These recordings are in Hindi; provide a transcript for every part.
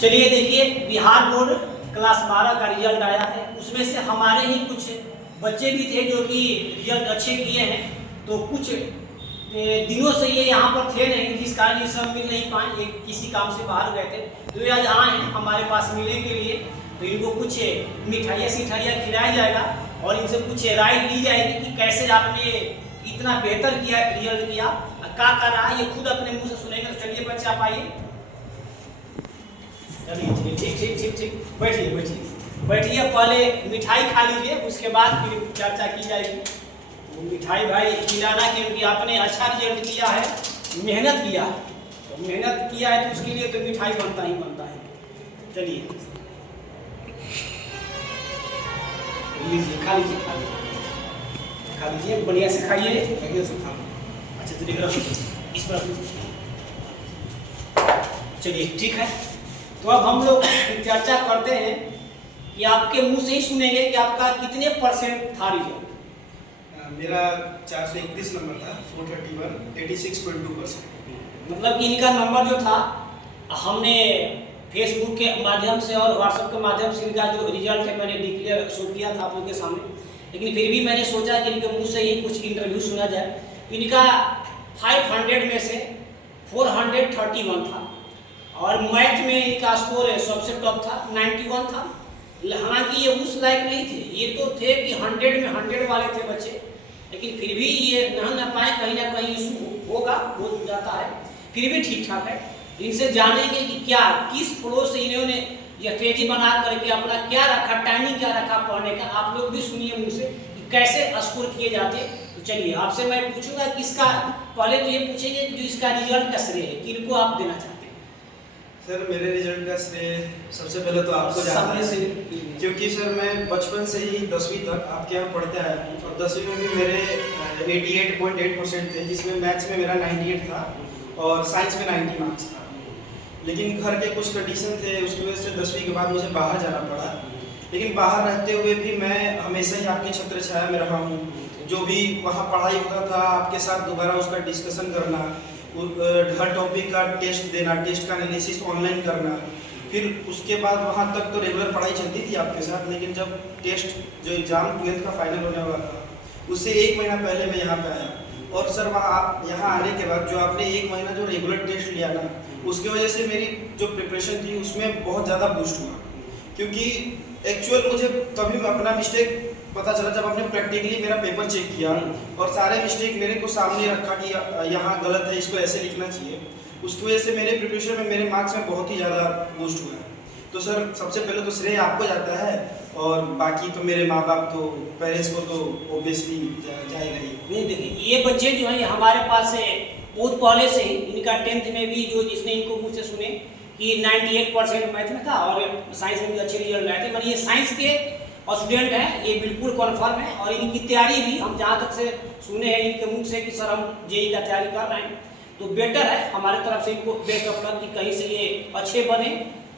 चलिए देखिए, बिहार बोर्ड क्लास 12 का रिजल्ट आया है। उसमें से हमारे ही कुछ बच्चे भी थे जो कि रिजल्ट अच्छे किए हैं। तो कुछ दिनों से ये यहाँ पर थे नहीं, जिस कारण ये सब मिल नहीं पाए, ये किसी काम से बाहर गए थे। तो ये आज आए हैं हमारे पास मिलने के लिए। तो इनको कुछ मिठाइयाँ खिलाया जाएगा और इनसे कुछ राय ली जाएगी कि कैसे आपने इतना बेहतर किया, रिजल्ट किया, क्या कर रहा है, ये खुद अपने मुँह से सुनेंगे। तो चलिए बच्चे आप आइए। चलिए ठीक, बैठिए। पहले मिठाई खा लीजिए, उसके बाद फिर चर्चा की जाएगी। वो मिठाई भाई खिलाना, क्योंकि आपने अच्छा रिजल्ट किया है, मेहनत किया है। तो मेहनत किया है तो उसके लिए तो मिठाई बनता ही बनता है। चलिए लीजिए, खा लीजिए, बढ़िया से खाइए। अच्छा चलिए इस पर चलिए, ठीक है। तो अब हम लोग चर्चा करते हैं कि आपके मुंह से ही सुनेंगे कि आपका कितने परसेंट था रिजल्ट। मेरा 431 नंबर था, 431, 86.2%। मतलब इनका नंबर जो था, हमने फेसबुक के माध्यम से और व्हाट्सएप के माध्यम से इनका जो रिजल्ट है मैंने डिक्लेयर शो किया था आप लोगों के सामने। लेकिन फिर भी मैंने सोचा कि इनके मुंह से ही कुछ इंटरव्यू सुना जाए। इनका 500 में से 431 था और मैथ में इनका स्कोर सबसे टॉप था, 91 था। हालांकि ये उस लायक नहीं थे, ये तो थे कि 100 में 100 वाले थे बच्चे। लेकिन फिर भी ये ना पाए, कहीं ना कहीं इशू हो जाता है। फिर भी ठीक ठाक है। इनसे जानेंगे कि क्या किस फ्लो से इन्होंने यह तेजी बना करके अपना क्या रखा, टाइमिंग क्या रखा पढ़ने का। आप लोग भी सुनिए मुझसे कि कैसे स्कोर किए जाते। तो चलिए आपसे मैं पूछूंगा कि इसका पहले तो ये पूछेंगे कि जो इसका रिजल्ट का श्रेय है किनको आप देना चाहते हैं। सर मेरे रिजल्ट का श्रेय सबसे पहले तो आपको जाना है, क्योंकि सर मैं बचपन से ही 10वीं तक आपके यहाँ पढ़ते आया हूँ और 10वीं में भी मेरे 88.8% थे, जिसमें मैथ्स में मेरा 98 था और साइंस में 90 मार्क्स था। लेकिन घर के कुछ कंडीशन थे, उसकी वजह से 10वीं के बाद मुझे बाहर जाना पड़ा। लेकिन बाहर रहते हुए भी मैं हमेशा ही आपकी छत्र छाया में रहा हूँ। जो भी वहाँ पढ़ाई होता था, आपके साथ दोबारा उसका डिस्कशन करना, हर टॉपिक का टेस्ट देना, टेस्ट का एनालिसिस ऑनलाइन करना। फिर उसके बाद वहाँ तक तो रेगुलर पढ़ाई चलती थी आपके साथ। लेकिन जब टेस्ट जो एग्ज़ाम 12th का फाइनल होने वाला था, उससे 1 महीना पहले मैं यहाँ पे आया। और सर वहाँ आप यहाँ आने के बाद जो आपने 1 महीना जो रेगुलर टेस्ट लिया ना, उसकी वजह से मेरी जो प्रिपरेशन थी उसमें बहुत ज़्यादा बूस्ट हुआ। क्योंकि एक्चुअल मुझे तभी अपना मिस्टेक पता चला जब आपने प्रैक्टिकली मेरा पेपर चेक किया और सारे मिस्टेक मेरे को सामने रखा कि यहाँ गलत है, इसको ऐसे लिखना चाहिए। उसकी वजह से मेरे प्रिपरेशन में, मेरे मार्क्स में बहुत ही ज़्यादा बूस्ट हुआ है। तो सर सबसे पहले तो श्रेय आपको जाता है और बाकी तो मेरे माँ बाप, तो पेरेंट्स को तो ऑब्वियसली जाएगा ही। नहीं देखिए, ये बच्चे जो हैं हमारे पास से बहुत पहले से ही, इनका 10th में भी जो जिसने इनको मुझ से सुने कि 98% मैथ में था और साइंस में भी अच्छे रिजल्ट आए थे। मतलब ये साइंस के स्टूडेंट हैं, ये बिल्कुल कन्फर्म है। और इनकी तैयारी भी हम जहाँ तक से सुने हैं इनके मुख से कि सर हम जेई का तैयारी कर रहे हैं, तो बेटर है हमारे तरफ से इनको बेस्ट ऑफ लक कि कहीं से ये अच्छे बने।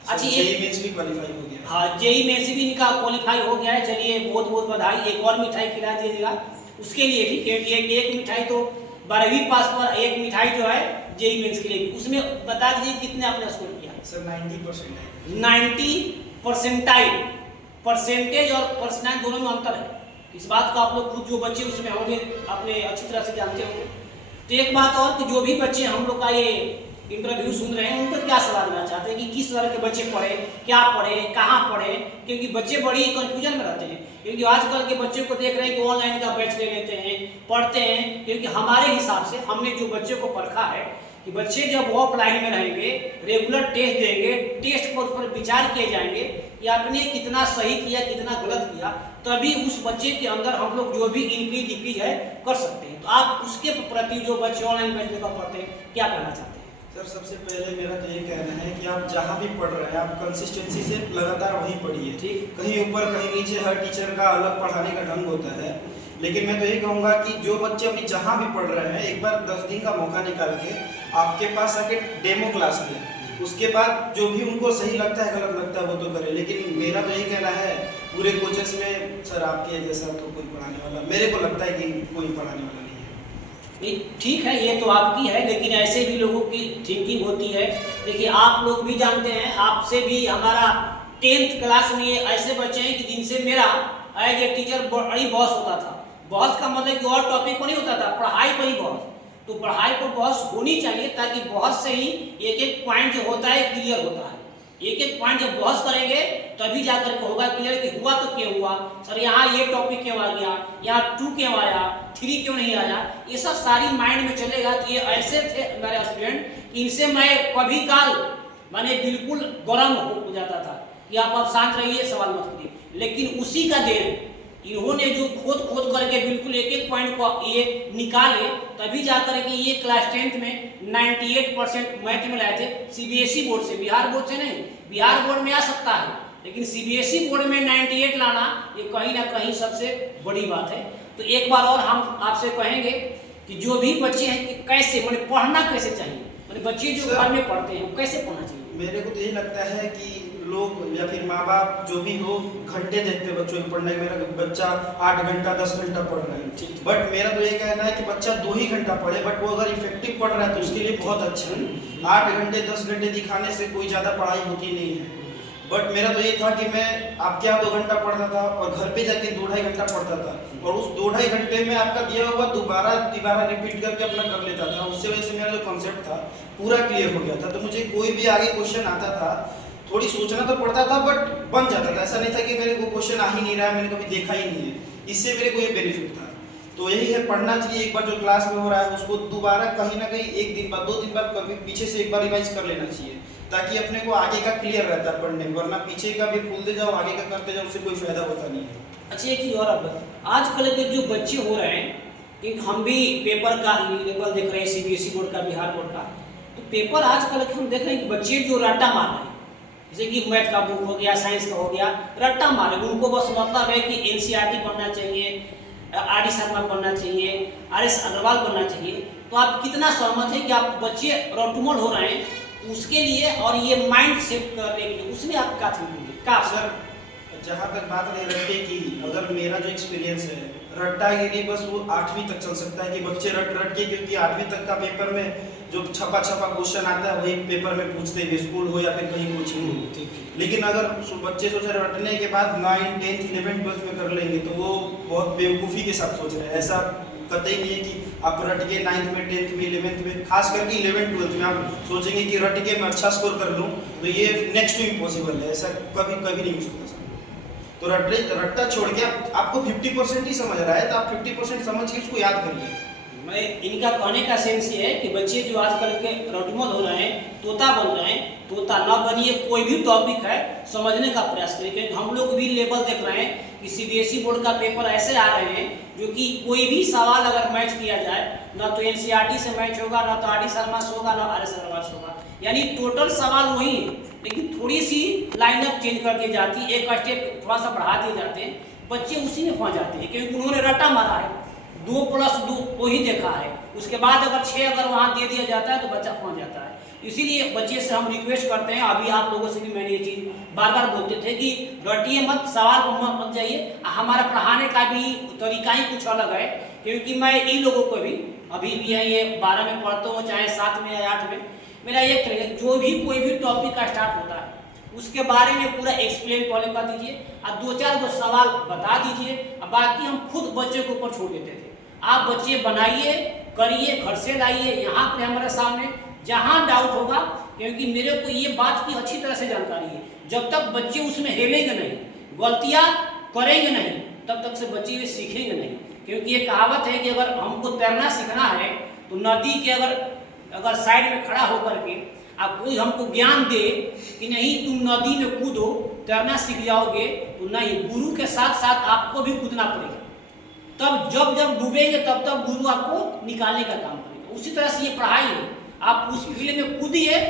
अच्छी जेई मेंस भी क्वालिफाई हो गया। हाँ, जेई मेंस भी इनका क्वालिफाई हो गया है। चलिए बहुत बहुत बधाई। एक और मिठाई खिला दीजिएगा उसके लिए भी, क्योंकि एक मिठाई तो 12वीं पास पर, एक मिठाई जो है जेई मेंस के लिए भी। उसमें बता दीजिए कितने आपने स्कोर किया। सर 90% है। 90 परसेंटाइल। परसेंटेज और परसेंटाइल दोनों में अंतर है। इस बात को आप लोग खुद जो बच्चे उसमें होंगे अपने अच्छी तरह से जानते होंगे। तो एक बात और कि जो भी बच्चे हम लोग का ये इंटरव्यू सुन रहे हैं उनको क्या सलाह देना चाहते हैं कि किस तरह के बच्चे पढ़े, क्या पढ़े, कहाँ पढ़े। क्योंकि बच्चे बड़ी कंफ्यूजन में रहते हैं, क्योंकि आजकल के बच्चों को देख रहे हैं कि ऑनलाइन का बैच ले लेते हैं, पढ़ते हैं। क्योंकि हमारे हिसाब से हमने जो बच्चे को परखा है कि बच्चे जब ऑफलाइन में रहेंगे, रेगुलर टेस्ट देंगे, टेस्ट पर विचार किए जाएंगे कि आपने कितना सही किया, कितना गलत किया, तभी उस बच्चे के अंदर हम लोग जो भी इंक्रीज डिक्रीज है कर सकते हैं। तो आप उसके प्रति जो बच्चे ऑनलाइन बैच लेकर पढ़ते हैं क्या कहना चाहते हैं। सर सबसे पहले मेरा तो ये कहना है कि आप जहाँ भी पढ़ रहे हैं आप कंसिस्टेंसी से लगातार वहीं पढ़िए। ठीक, कहीं ऊपर कहीं नीचे, हर टीचर का अलग पढ़ाने का ढंग होता है। लेकिन मैं तो ये कहूँगा कि जो बच्चे अभी जहाँ भी पढ़ रहे हैं, एक बार 10 दिन का मौका निकाल के आपके पास आके डेमो क्लास लें। उसके बाद जो भी उनको सही लगता है, गलत लगता है, वो तो करें। लेकिन मेरा तो ये कहना है पूरे कोचेस में सर आपके जैसा तो कोई पढ़ाने वाला मेरे को लगता है कि कोई पढ़ाने वाला नहीं है। नहीं, ठीक है, ये तो आपकी है, लेकिन ऐसे भी लोगों की थिंकिंग होती है। देखिए, आप लोग भी जानते हैं, आपसे भी हमारा 10th क्लास में ऐसे बच्चे हैं कि जिनसे मेरा एज ए टीचर बड़ी बहस होता था। बहस का मतलब कि और टॉपिक पर नहीं होता था, पढ़ाई पर ही बहस। तो पढ़ाई पर बहस होनी चाहिए, ताकि बहस से ही एक एक पॉइंट जो होता है क्लियर होता है। एक एक पॉइंट जब बहस करेंगे तभी जाकर के होगा क्लियर कि हुआ तो क्यों हुआ, सर यहाँ ये टॉपिक क्यों आ गया, यहाँ 2 क्यों आया, 3 क्यों नहीं आया। ये सब सारी माइंड में चलेगा कि ये ऐसे थे मेरे स्टूडेंट, इनसे मैं कभी काल मैंने बिल्कुल गर्म हो जाता था कि आप शांत रहिए, सवाल मत करिए। लेकिन उसी का देन इन्होंने जो खोद खोद करके बिल्कुल एक एक पॉइंट को ये निकाले, तभी जाकर के ये क्लास 10th में 98% मैथ में लाए थे। सीबीएसई बोर्ड से, बिहार बोर्ड से नहीं। बिहार बोर्ड में आ सकता है, लेकिन सीबीएसई बोर्ड में 98 लाना ये कहीं ना कहीं सबसे बड़ी बात है। तो एक बार और हम आपसे कहेंगे कि जो भी बच्चे हैं कि कैसे मतलब पढ़ना कैसे चाहिए, मतलब बच्चे जो घर में पढ़ते हैं कैसे पढ़ना चाहिए। मेरे को तो यही लगता है कि लोग या फिर माँ बाप जो भी हो घंटे देखते हैं बच्चों को पढ़ने। मेरा बच्चा 8 घंटा 10 घंटा पढ़ रहा है, बट मेरा तो ये कहना है कि बच्चा 2 ही घंटा पढ़े, बट वो अगर इफेक्टिव पढ़ रहा है तो उसके लिए बहुत अच्छा है। 8 घंटे 10 घंटे दिखाने से कोई ज़्यादा पढ़ाई होती नहीं है। बट मेरा तो ये था कि मैं आपके यहाँ 2 घंटा पढ़ता था और घर पे जाके 2-2.5 घंटा पढ़ता था, और उस 2-2.5 घंटे में आपका दिया हुआ दोबारा रिपीट करके अपना कर लेता था। उससे वजह से मेरा जो कॉन्सेप्ट था पूरा क्लियर हो गया था। तो मुझे कोई भी आगे क्वेश्चन आता था, थोड़ी सोचना तो पड़ता था बट बन जाता था। ऐसा नहीं था कि मेरे को क्वेश्चन आ ही नहीं रहा है, मैंने कभी देखा ही नहीं है। इससे मेरे को ये बेनिफिट था। तो यही है, पढ़ना चाहिए। एक बार जो क्लास में हो रहा है उसको दोबारा कहीं ना कहीं 1 दिन बाद 2 दिन बाद कभी पीछे से एक बार रिवाइज कर लेना चाहिए, ताकि अपने को आगे का क्लियर रहता है पढ़ने में। वरना पीछे का भी भूलते जाओ, आगे का करते जाओ, उससे कोई फायदा होता नहीं है। अच्छा, एक चीज़ और अब आजकल के जो बच्चे हो रहे हैं, कि हम भी पेपर का लेवल देख रहे हैं, सीबीएसई बोर्ड का, बिहार बोर्ड का, तो पेपर आजकल के हम देख रहे हैं कि बच्चे जो रट्टा मार रहे हैं, जैसे कि मैथ का बुक हो गया, साइंस का हो गया, रट्टा मारे। उनको बस मतलब है कि एनसीईआरटी पढ़ना चाहिए, आर.डी. शर्मा पढ़ना चाहिए, आर.एस. अग्रवाल पढ़ना चाहिए। तो आप कितना सहमत है कि आप बच्चे रटुमल हो रहे हैं उसके लिए, और ये माइंड सेट करने के लिए, उसमें आप क्या थिंकिंग है? क्या सर, जहाँ तक बात रही रट्टे की, अगर मेरा जो एक्सपीरियंस है, रट्टागिरी बस वो 8वीं तक चल सकता है कि बच्चे रट के, क्योंकि 8वीं तक का पेपर में जो छपा क्वेश्चन आता है वही पेपर में पूछते हैं, स्कूल हो या फिर कहीं कोचिंग हो। लेकिन अगर बच्चे सोच रहे रटने के बाद 9, 10, 11, 12 में कर लेंगे, तो वो बहुत बेवकूफ़ी के साथ सोच रहे हैं। ऐसा कतई नहीं है कि आप रट के 9th में, 10th में, 11th में, खास करके 11th 12th में आप सोचेंगे कि रट के मैं अच्छा स्कोर कर लूँ, तो ये नेक्स्ट टू इम्पॉसिबल है। ऐसा कभी नहीं हो सकता। तो रट्टा छोड़ के आपको 50% ही समझ रहा है, तो आप 50% समझ के उसको याद करिए। मैं इनका कहने का सेंस ये है कि बच्चे जो आजकल के रटमल हो रहे हैं, तोता बन रहे हैं, तोता न बनिए। कोई भी टॉपिक है समझने का प्रयास करिए, क्योंकि हम लोग भी लेवल देख रहे हैं कि सीबीएसई बोर्ड का पेपर ऐसे आ रहे हैं जो कि कोई भी सवाल अगर मैच किया जाए, ना तो एनसीईआरटी से मैच होगा, ना तो आर.डी. शर्मा से होगा, ना आर.एस. अग्रवाल से होगा। यानी टोटल सवाल वही है, लेकिन थोड़ी सी लाइनअप चेंज कर दी जाती है, एक स्टेप थोड़ा सा बढ़ा दिए जाते हैं, बच्चे उसी में फंस जाते हैं, क्योंकि उन्होंने रट्टा मारा है, 2+2 वही देखा है। उसके बाद अगर 6 अगर वहाँ दे दिया जाता है तो बच्चा पहुँच जाता है। इसीलिए बच्चे से हम रिक्वेस्ट करते हैं, अभी आप लोगों से भी मैंने ये चीज़ बार बार बोलते थे कि रटिए मत, सवाल को मत जाइए। हमारा पढ़ाने का भी तरीका ही कुछ अलग है, क्योंकि मैं इन लोगों को भी अभी भी है ये 12 में पढ़ता हूँ, चाहे 7 में या 8 में, मेरा ये करेगा जो भी कोई भी टॉपिक का स्टार्ट होता है उसके बारे में पूरा एक्सप्लेन पहले कर दीजिए, और 2-4 सवाल बता दीजिए, और बाकी हम खुद बच्चे के ऊपर छोड़ देते थे। आप बच्चे बनाइए, करिए, घर से लाइए यहाँ पर हमारे सामने, जहाँ डाउट होगा, क्योंकि मेरे को ये बात की अच्छी तरह से जानकारी है, जब तक बच्चे उसमें हिलेंगे नहीं, गलतियाँ करेंगे नहीं, तब तक से बच्चे ये सीखेंगे नहीं। क्योंकि ये कहावत है कि अगर हमको तैरना सीखना है तो नदी के अगर साइड में खड़ा होकर के आप कोई हमको ज्ञान दे कि नहीं तुम नदी में कूदो तैरना सीख जाओगे, तो नहीं, गुरु के साथ साथ आपको भी कूदना पड़ेगा। तब जब डूबेंगे तब गुरु आपको निकालने का काम करेगा। उसी तरह से ये पढ़ाई है, आप उस फील्ड में कूदिए,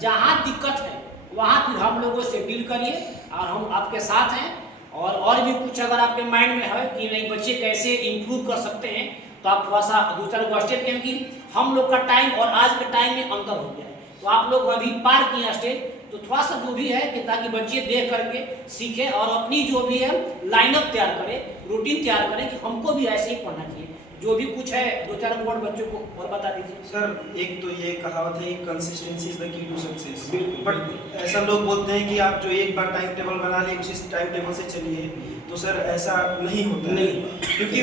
जहाँ दिक्कत है वहाँ फिर हम लोगों से डील करिए, और हम आपके साथ हैं। और भी कुछ अगर आपके माइंड में है कि नहीं बच्चे कैसे इम्प्रूव कर सकते हैं, तो आप थोड़ा सा दूसरा क्वेश्चन, क्योंकि हम लोग का टाइम और आज के टाइम में अंतर हो गया है, तो आप लोग अभी पार किए स्टेज, तो थोड़ा सा जो भी है कि ताकि बच्चे देख करके सीखें और अपनी जो भी है लाइनअप तैयार करें, रूटीन तैयार करें कि हमको भी ऐसे ही पढ़ना चाहिए। जो भी कुछ है 2-4 वर्ड बच्चों को और बता दीजिए। सर एक तो ये कहावत है, consistency is the key to success. बिल्कुल, बट ऐसा लोग बोलते हैं कि आप जो एक बार टाइम टेबल बना लिए उसी टाइम टेबल से चलिए, तो सर ऐसा नहीं होता है। नहीं। क्योंकि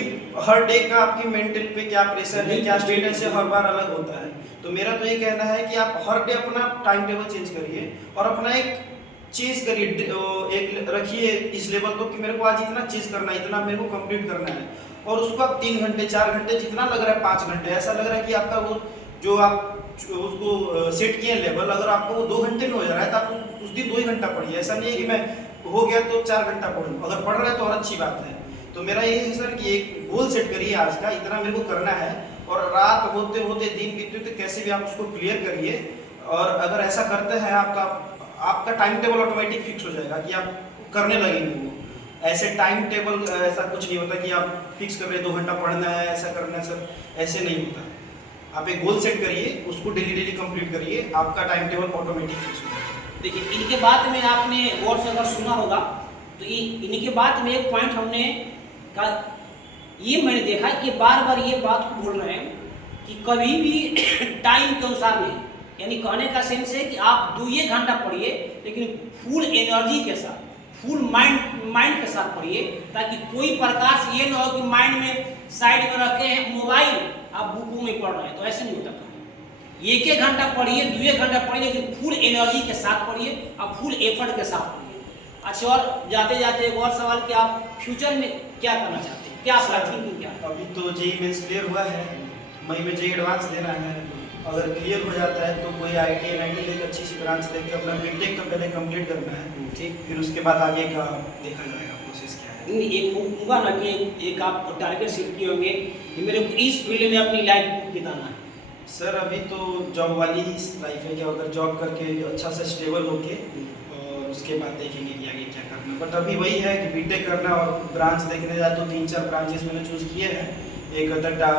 हर डे का आपकी मेंटल पे क्या प्रेशर है, क्या स्टेटस है, हर बार अलग होता है। तो मेरा तो ये कहना है कि आप हर डे अपना टाइम टेबल चेंज करिए और अपना एक चीज करिए, एक रखिए इस लेवल को कि मेरे को आज इतना चीज करना है, इतना मेरे को कंप्लीट करना है, और उसको आप 3 घंटे 4 घंटे जितना लग रहा है 5 घंटे ऐसा लग रहा है कि आपका वो जो आप उसको सेट किए लेवल, अगर आपको वो 2 घंटे में हो जा रहा है तो आप उस दिन 2 ही घंटा पढ़िए। ऐसा नहीं है कि मैं हो गया तो 4 घंटा पढ़ूँ, अगर पढ़ रहे हैं तो और अच्छी बात है। तो मेरा यही है सर कि एक गोल सेट करिए आज का, इतना मेरे को करना है, और रात होते होते दिन बीतते होते कैसे भी आप उसको क्लियर करिए। और अगर ऐसा करते हैं आप तो आपका टाइम टेबल ऑटोमेटिक फिक्स हो जाएगा कि आप करने लगेंगे वो। ऐसे टाइम टेबल ऐसा कुछ नहीं होता कि आप फिक्स कर रहे 2 घंटा पढ़ना है, ऐसा करना है सर, ऐसे नहीं होता। आप एक गोल सेट करिए, उसको डेली डेली कंप्लीट करिए, आपका टाइम टेबल ऑटोमेटिक फिक्स हो जाएगा। देखिए इनके बात में आपने गौर से अगर सुना होगा तो इनके बात में एक पॉइंट हमने का ये मैंने देखा कि बार बार ये बात को बोल रहे हैं कि कभी भी टाइम के अनुसार नहीं, यानी कहने का सेंस है कि आप 2 घंटा पढ़िए लेकिन फुल एनर्जी के साथ, फुल माइंड के साथ पढ़िए, ताकि कोई प्रकार से ये ना हो कि माइंड में साइड में रखे हैं मोबाइल, आप बुकों में पढ़ रहे हैं, तो ऐसे नहीं होता। 1 घंटा पढ़िए, 2 घंटा पढ़िए, लेकिन फुल एनर्जी के साथ पढ़िए और फुल एफर्ट के साथ पढ़िए। अच्छा, और जाते जाते एक और सवाल कि आप फ्यूचर में क्या करना चाहते हैं, क्या आपका थिंकिंग क्या है? अभी तो जेईई मेंस क्लियर हुआ है, मई में जेईई एडवांस देना है। अगर क्लियर हो जाता है तो कोई IIT NIT एक अच्छी सी ब्रांच लेके अपना बीटेक तो पहले कंप्लीट करना है, ठीक, फिर उसके बाद आगे का देखा जाएगा प्रोसेस क्या है। नहीं, एक होगा ना कि एक आप टारगेट सेट किए होंगे कि मेरे को इस फील्ड में अपनी लाइफ बिताना है। सर अभी तो जॉब वाली ही लाइफ है कि अगर जॉब करके अच्छा से स्टेबल होके और उसके बाद देखेंगे कि आगे क्या करना। बट अभी वही है कि बीटेक करना, और ब्रांच देखने जाए तो 3-4 ब्रांचेस मैंने चूज़ किए हैं। एक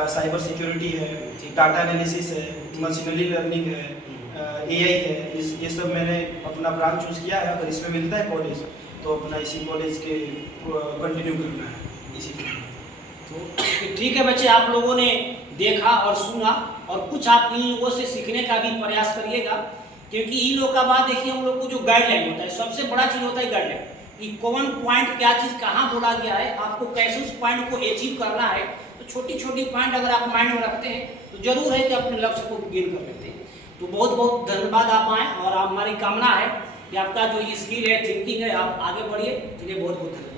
साइबर सिक्योरिटी है, डाटा एनालिसिस है, मशीन लर्निंग है, AI है, ये सब मैंने अपना ब्रांच चूज़ किया है। अगर इसमें मिलता है कॉलेज तो अपना इसी कॉलेज के कंटिन्यू करना है इसी फील्ड में। तो ठीक है बच्चे, आप लोगों ने देखा और सुना, और कुछ आप इन लोगों से सीखने का भी प्रयास करिएगा, क्योंकि इन लोगों का बात देखिए, हम लोग को जो गाइडलाइन होता है, सबसे बड़ा चीज़ होता है गाइडलाइन, कि कौन पॉइंट क्या चीज़ कहाँ बोला गया है, आपको कैसे उस पॉइंट को अचीव करना है। तो छोटी छोटी पॉइंट अगर आप माइंड में रखते हैं तो जरूर है कि अपने लक्ष्य को गेन कर लेते हैं। तो बहुत बहुत धन्यवाद आप आएँ, और हमारी कामना है कि आपका जो स्किल है, थिंकिंग है, आप आगे बढ़िए। चलिए, बहुत बहुत धन्यवाद।